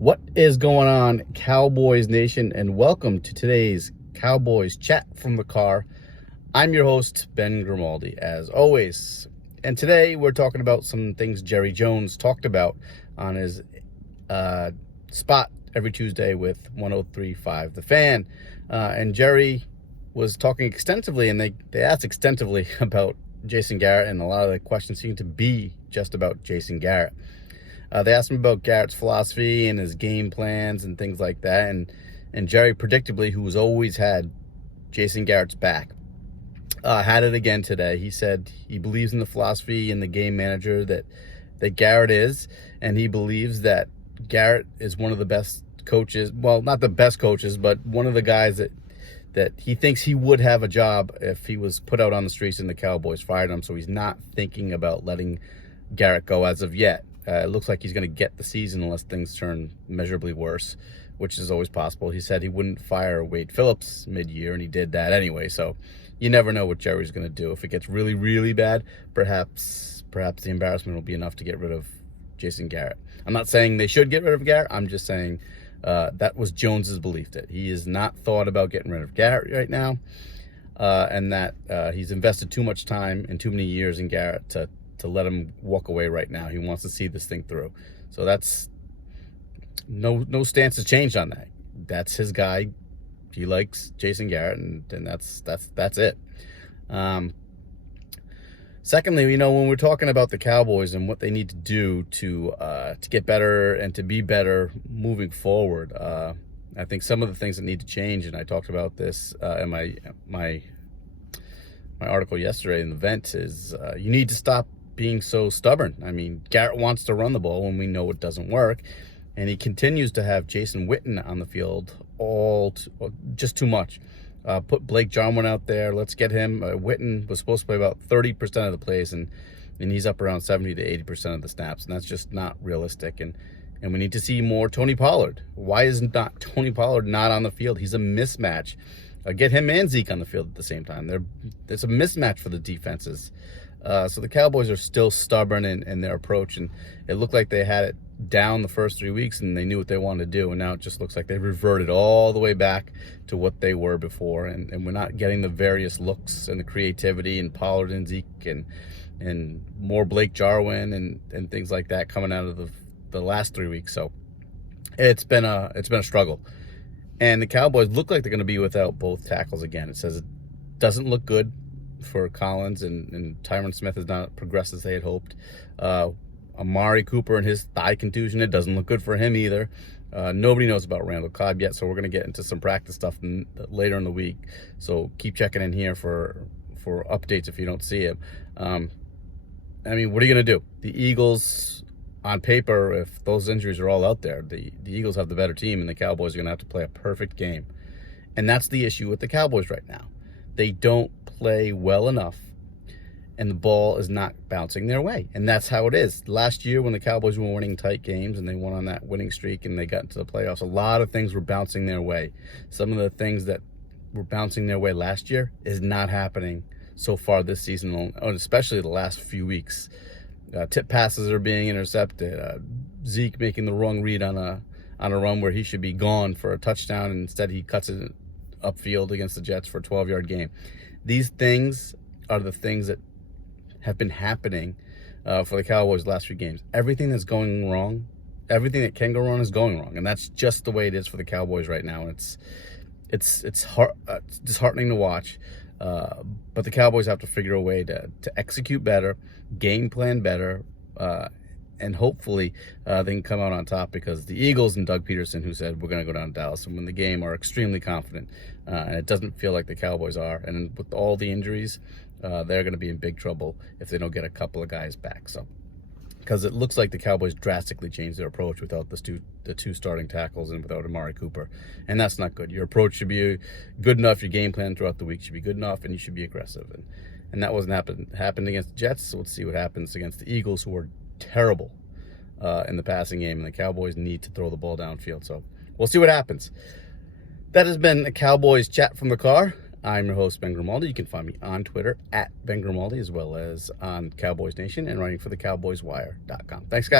What is going on, Cowboys Nation, and welcome to today's Cowboys Chat from the Car. I'm your host, Ben Grimaldi, as always. And today we're talking about some things Jerry Jones talked about on his spot every Tuesday with 103.5 The Fan. And Jerry was talking extensively, and they asked extensively about Jason Garrett, and a lot of the questions seem to be just about Jason Garrett. They asked him about Garrett's philosophy and his game plans and things like that. And Jerry, predictably, who's always had Jason Garrett's back, had it again today. He said he believes in the philosophy and the game manager that Garrett is, and he believes that Garrett is one of the best coaches. Well, not the best coaches, but one of the guys that he thinks he would have a job if he was put out on the streets and the Cowboys fired him. So he's not thinking about letting Garrett go as of yet. It looks like he's going to get the season unless things turn measurably worse, which is always possible. He said he wouldn't fire Wade Phillips mid-year, and he did that anyway. So you never know what Jerry's going to do. If it gets really, really bad, perhaps the embarrassment will be enough to get rid of Jason Garrett. I'm not saying they should get rid of Garrett. I'm just saying that was Jones's belief, that he has not thought about getting rid of Garrett right now, and that he's invested too much time and too many years in Garrett to let him walk away right now. He wants to see this thing through. So that's no stance has changed on that. That's his guy. He likes Jason Garrett, and that's it. Secondly, when we're talking about the Cowboys and what they need to do to get better and to be better moving forward, I think some of the things that need to change, and I talked about this in my article yesterday in the Vent, is you need to stop being so stubborn. I mean, Garrett wants to run the ball when we know it doesn't work, and he continues to have Jason Witten on the field just too much. Put Blake Jarwin out there. Let's get him. Witten was supposed to play about 30% of the plays, and he's up around 70 to 80% of the snaps, and that's just not realistic. And we need to see more Tony Pollard. Why is not Tony Pollard not on the field? He's a mismatch. Get him and Zeke on the field at the same time. There's a mismatch for the defenses. So the Cowboys are still stubborn in their approach, and it looked like they had it down the first 3 weeks and they knew what they wanted to do, and now it just looks like they reverted all the way back to what they were before, and we're not getting the various looks and the creativity and Pollard and Zeke and more Blake Jarwin and things like that coming out of the last 3 weeks. So it's been a struggle, and the Cowboys look like they're going to be without both tackles again. It says it doesn't look good for Collins, and Tyron Smith has not progressed as they had hoped. Amari Cooper and his thigh contusion, it doesn't look good for him either. Nobody knows about Randall Cobb yet, so we're going to get into some practice stuff later in the week. So keep checking in here for updates if you don't see it. I mean, what are you going to do? The Eagles, on paper, if those injuries are all out there, the Eagles have the better team, and the Cowboys are going to have to play a perfect game. And that's the issue with the Cowboys right now. They don't play well enough, and the ball is not bouncing their way. And that's how it is. Last year when the Cowboys were winning tight games and they went on that winning streak and they got into the playoffs, a lot of things were bouncing their way. Some of the things that were bouncing their way last year is not happening so far this season, especially the last few weeks. Tip passes are being intercepted. Zeke making the wrong read on a run where he should be gone for a touchdown, and instead he cuts it upfield against the Jets for a 12-yard game. These things are the things that have been happening for the Cowboys the last few games. Everything that's going wrong, everything that can go wrong is going wrong, and that's just the way it is for the Cowboys right now. It's disheartening to watch, but the Cowboys have to figure a way to execute better, game plan better, and hopefully they can come out on top, because the Eagles and Doug Peterson, who said we're going to go down to Dallas and win the game, are extremely confident, and it doesn't feel like the Cowboys are. And with all the injuries, they're going to be in big trouble if they don't get a couple of guys back. So, because it looks like the Cowboys drastically changed their approach without the two starting tackles and without Amari Cooper, and that's not good. Your approach should be good enough. Your game plan throughout the week should be good enough, and you should be aggressive. And that wasn't happened against the Jets. So let's see what happens against the Eagles, who are terrible in the passing game, and the Cowboys need to throw the ball downfield. So we'll see what happens. That has been a Cowboys Chat from the Car. I'm your host, Ben Grimaldi. You can find me on Twitter at Ben Grimaldi, as well as on Cowboys Nation and writing for thecowboyswire.com. Thanks, guys.